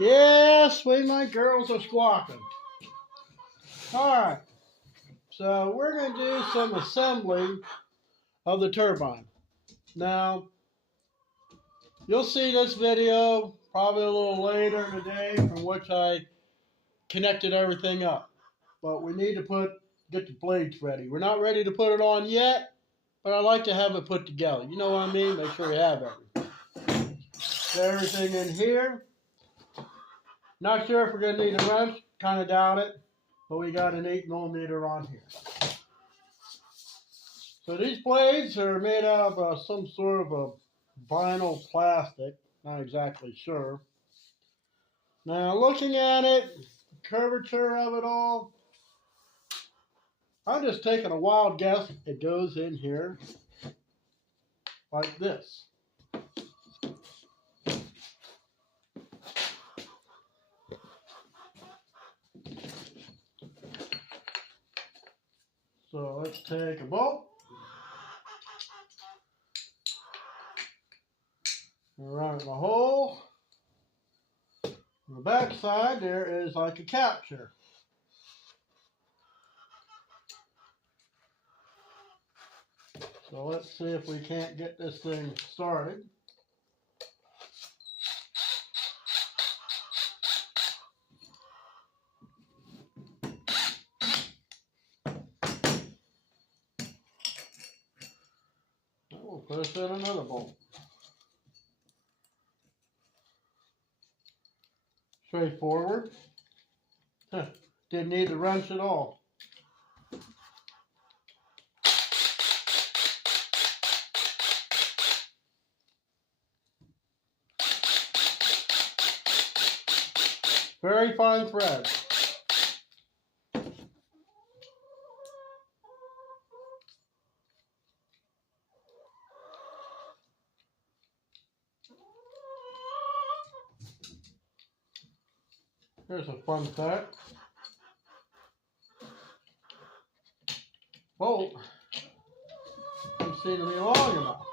Yes, my girls are squawking. Alright, so we're going to do some assembling of the turbine. Now, you'll see this video probably a little later today from which I connected everything up. But we need to get the blades ready. We're not ready to put it on yet, but I like to have it put together. You know what I mean? Make sure you have everything. Get everything in here. Not sure if we're going to need a wrench. Kind of doubt it. But we got an 8mm on here. So these blades are made out of some sort of a vinyl plastic. Not exactly sure. Now looking at it, the curvature of it all, I'm just taking a wild guess. It goes in here like this. So let's take a bolt. And run it in the hole. On the back side there is like a capture. So let's see if we can't get this thing started. We'll put in another bolt. Straightforward. Didn't need to wrench at all. Very fine thread. Here's a fun fact. Bolt didn't seem to be long enough.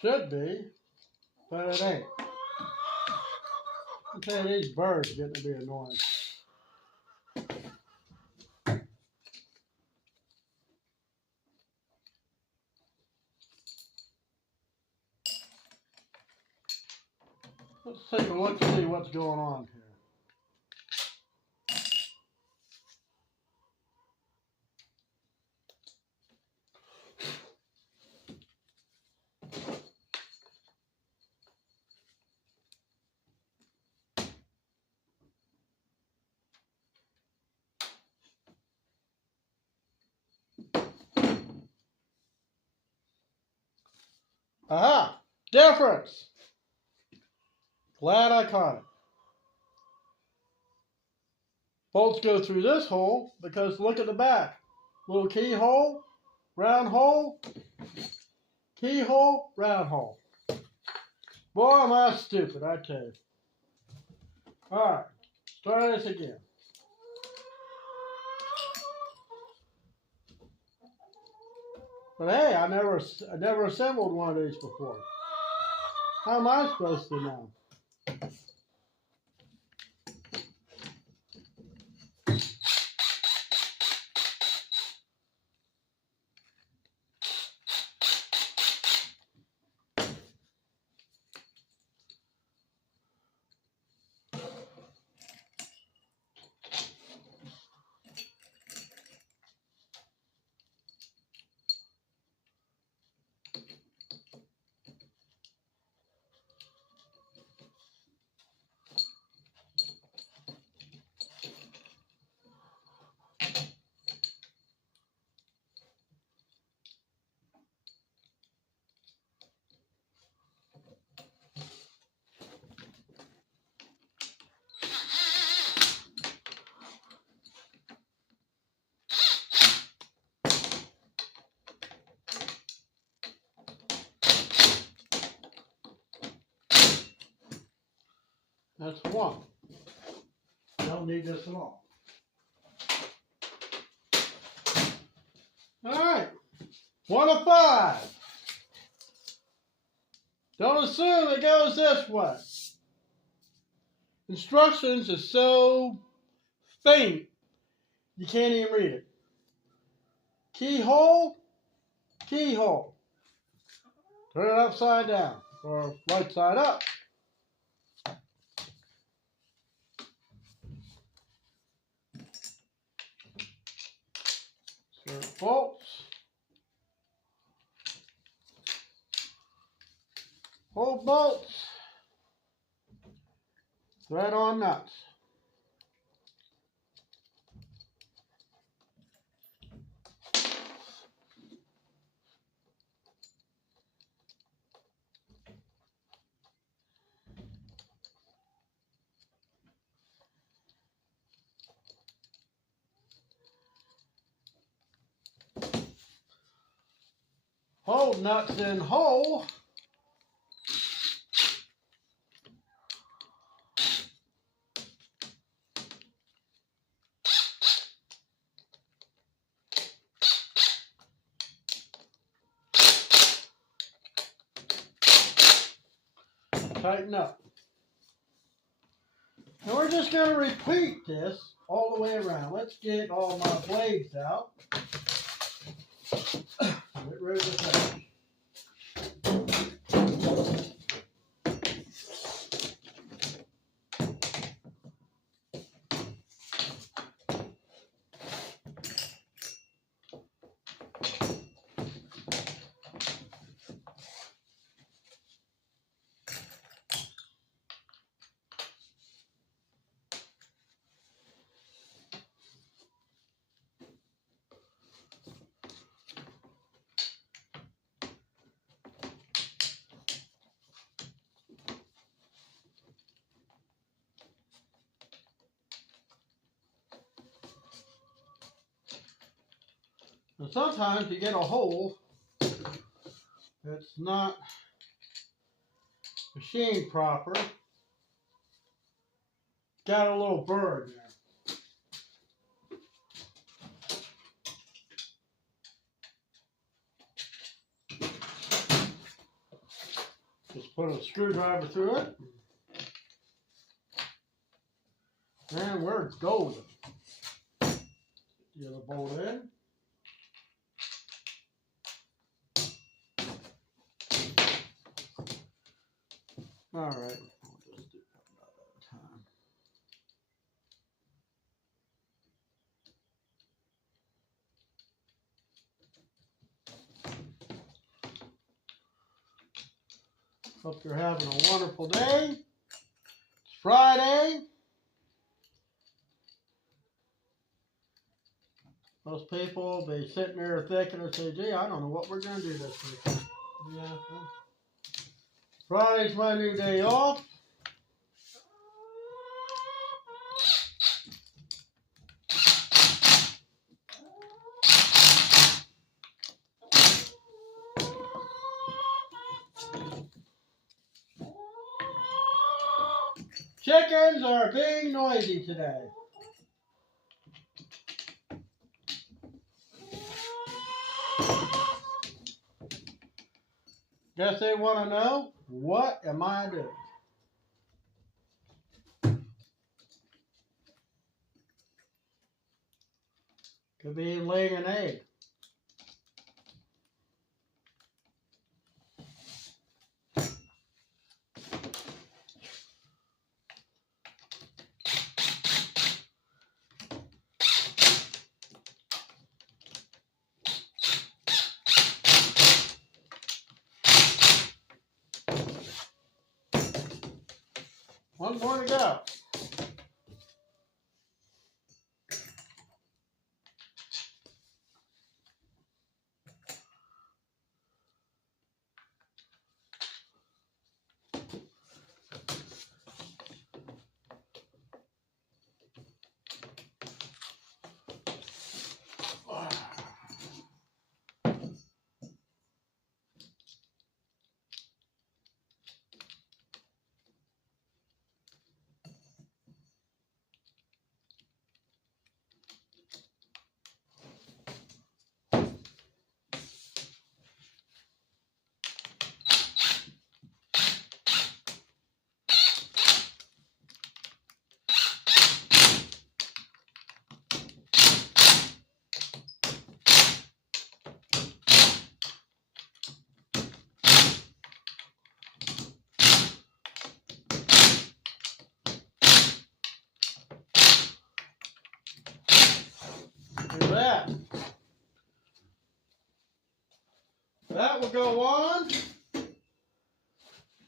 Should be, but it ain't. Okay, these birds are getting to be annoying. Let's take a look and see what's going on here. Aha! Difference! Glad I caught it. Bolts go through this hole because look at the back. Little keyhole, round hole, keyhole, round hole. Boy, am I stupid, I tell you. Alright, try this again. But hey, I never assembled one of these before. How am I supposed to know? That's one. Don't need this at all. Alright. 1 of 5. Don't assume it goes this way. Instructions are so faint you can't even read it. Keyhole, keyhole. Turn it upside down or right side up. Insert bolts. Hold bolts. Thread on nuts. Hold nuts in hole. Tighten up. And we're just going to repeat this all the way around. Let's get all my blades out. Get rid of the thing. And sometimes you get a hole that's not machined proper. Got a little burr there. Just put a screwdriver through it. And we're golden. The other bolt in. All right, we'll just do that at a time. Hope you're having a wonderful day. It's Friday. Most people, they sitting there thinking and say, gee, I don't know what we're going to do this week. Yeah. Friday's my new day off. Chickens are being noisy today. Guess they want to know, what am I doing? Could be laying an egg. One more to go.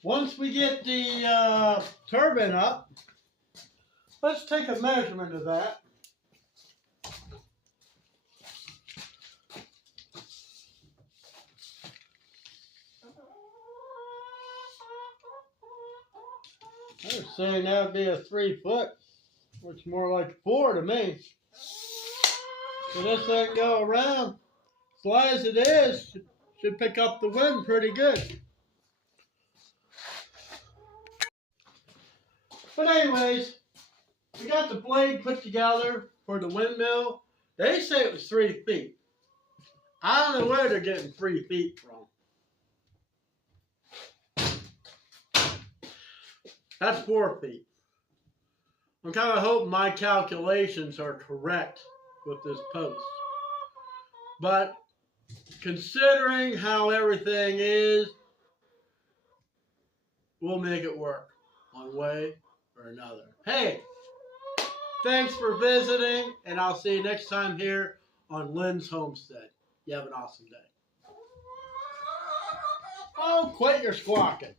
Once we get the turbine up, let's take a measurement of that. I was saying that would be a 3 foot, which is more like 4 to me. So this thing go around, as light as it is, should pick up the wind pretty good. But anyways, we got the blade put together for the windmill. They say it was 3 feet. I don't know where they're getting 3 feet from. That's 4 feet. I'm kind of hoping my calculations are correct with this post. But considering how everything is, we'll make it work one way or another. Hey, thanks for visiting, and I'll see you next time here on Lynn's Homestead. You have an awesome day. Oh, quit your squawking.